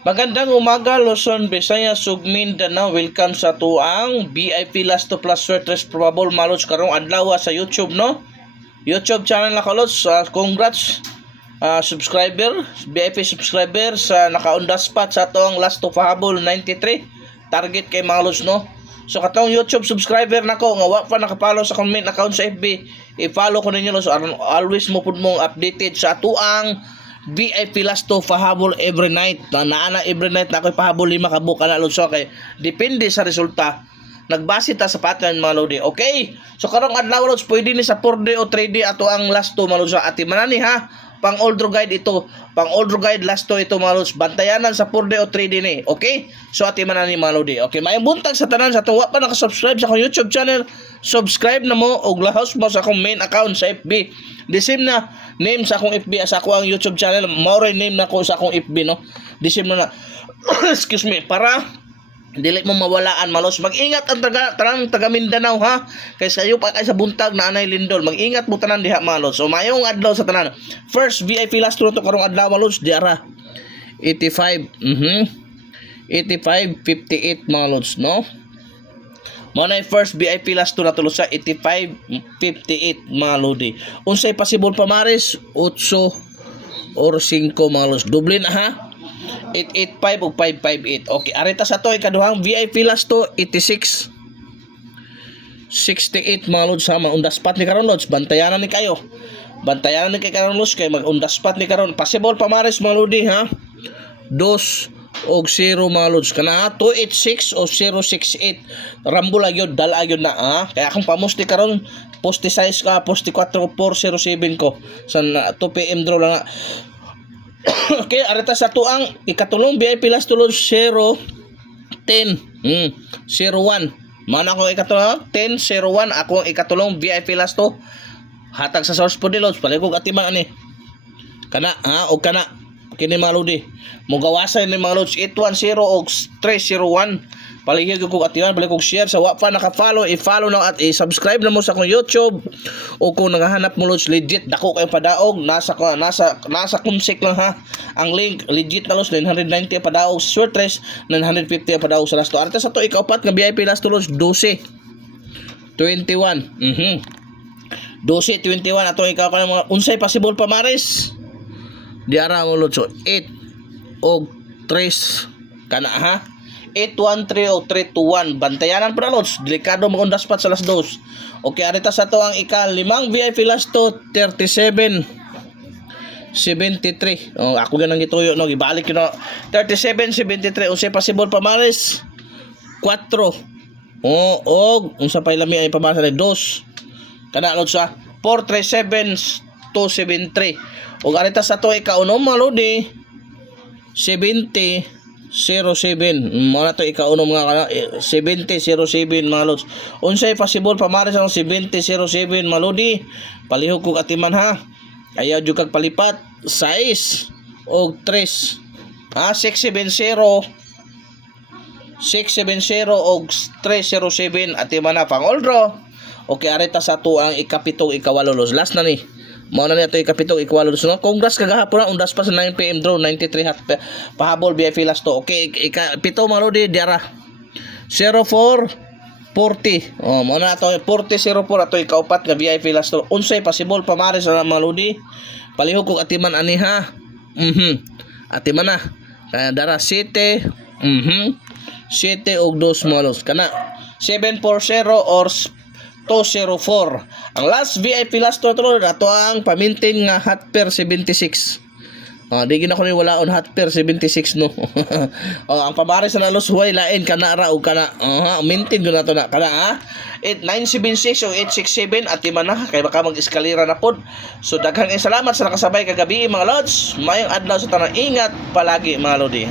Magandang umaga, Luzon, Visayas, ug Mindanao. Welcome sa tuang VIP Last to Plus Sweaters Probable Malos karong adlaw sa YouTube, no? YouTube channel na Lods. Congrats subscriber, VIP subscriber sa naka-on the spot sa tuang Last to Pahabol 93. Target kay mga Lods, no? So katong YouTube subscriber nako nga wa pa nakapollow sa comment account sa FB, i-follow ko ninyo, Lods. Always mo pud mong updated sa tuang VIP Last to pahabol every night. Naana every night na ako'y pahabol 5 kabuk na Lods. Okay, depende sa resulta. Nagbase ta sa pattern mga Lodi. Okay, so karong adlaw Lods, pwede ni sa 4D o 3D ato ang last to mga Lods. Ati manani ha, pang old guide ito, pang old guide last to ito mga Lods. Bantayanan sa 4D o 3D ni. Okay, so ati manani mga Lodi. Okay, may buntag sa tanan sa tuwa pa nakasubscribe sa akong YouTube channel. Subscribe na mo o lahos mo sa akong main account sa FB. The same na name sa akong FB sa ako ang YouTube channel. More name na ko sa akong FB, no. The same na excuse me, para dili mo mawalaan malos. Mag-ingat ang taga Mindanao ha. Kay sayo pa kay sa buntag na Anay Lindol. Mag-ingat mo tanan diha malos. So mayong adlaw sa tanan. First VIP last to karong adlaw malos diara 85 85.58 malos, no. Manay first VIP last to natulo sa 85.58 mga Lodi. Unsay possible pa maris 8 or 5 mga Lods. Doble na ha. 885 o 558. Okay, arita sa to ikaduhang VIP last to 86 68 mga Lods ha. On the spot ni karon Lods. Bantayanan ni kayo. Bantayanan ni kay karon Lods kay mag on the spot ni karon. Possible pa maris mga Lodi ha. 2 og 0 mga Lods kana 286 o 068 rambula gyud dala gyud na kaya akong pamusti karon poste size ka poste 4407 ko sa 2 PM draw lang na. Okay, arita sa tuang ikatulong VIP last to Lods 0 10 01 mana ko ikatulong 10 01 ako ikatulong VIP last to hatag sa source po di Lods paligog atiman ani kana o kana kini mga Lodi mo gawasan ni mga Lods 810 o 301 paligid ko atiwan paligid ko share sa wa pa naka-follow i-follow na at i-subscribe na mo sa akong YouTube o kung naghahanap mo Lods legit dako kayong padaog nasa kumsik lang ha ang link legit na Lods 990 padaog sweaters 950 padaog sa last to arta sa to ikaupat nga VIP last to Lods 12 21 12 21 ato ikaw ka mga unsay possible pa maris diara mo Lods 8 og 3 kana ha 813 o 321 bantayanan pa Lods delikado mo on the spot sa last dose. Okay, arita sa to ang ika-5 VIP last to 37 73 ako ganang gituyo no gibalik yun no 37 73 unsay possible pa maris 4 og unsa pa ilami ay pamasa ni 2 kana Lods sa 437 273 ug arita sa to ika-unom mga Lodi 70 07 muna to ika-unom nga kana 70 07 mga Lods. Unsay possible pa maris ang 70 07 mga Lodi palihog kog atiman ha ayaw jud kag palipat 6 og 3 670 og 307 atiman na pang oldro. Okay, arita sa to ang ikapitong ikawalo Lods. Last na ni mao na niya ito ikapitong ikwalo Lods. Congrats kagahapon na undas pa sa 9 PM draw 93 pahabol VIP last to. Okay, ikapito mga Lodi diara 04 40 mao na ito 40 04 ato ikaupat nga VIP last to. Unsay possible pa maris sa mga Lodi palihog kog atiman ani ha atiman na kaya dara 7 7 og 2 mga Lods kana 740 or 204. Ang last VIP last to ato ang pamintin nga hot per 76. Di gina ko ni wala on hot per 76 no. Ang pamaris na Lods huway lain kana ra og kana mintin ko na to na kana 8976 o 867 at man na kay baka mag-eskalera na pod. So daghang salamat sa nakasabay kagabi mga Lods. Mayong adlaw sa tanan, ingat palagi mga Lodi.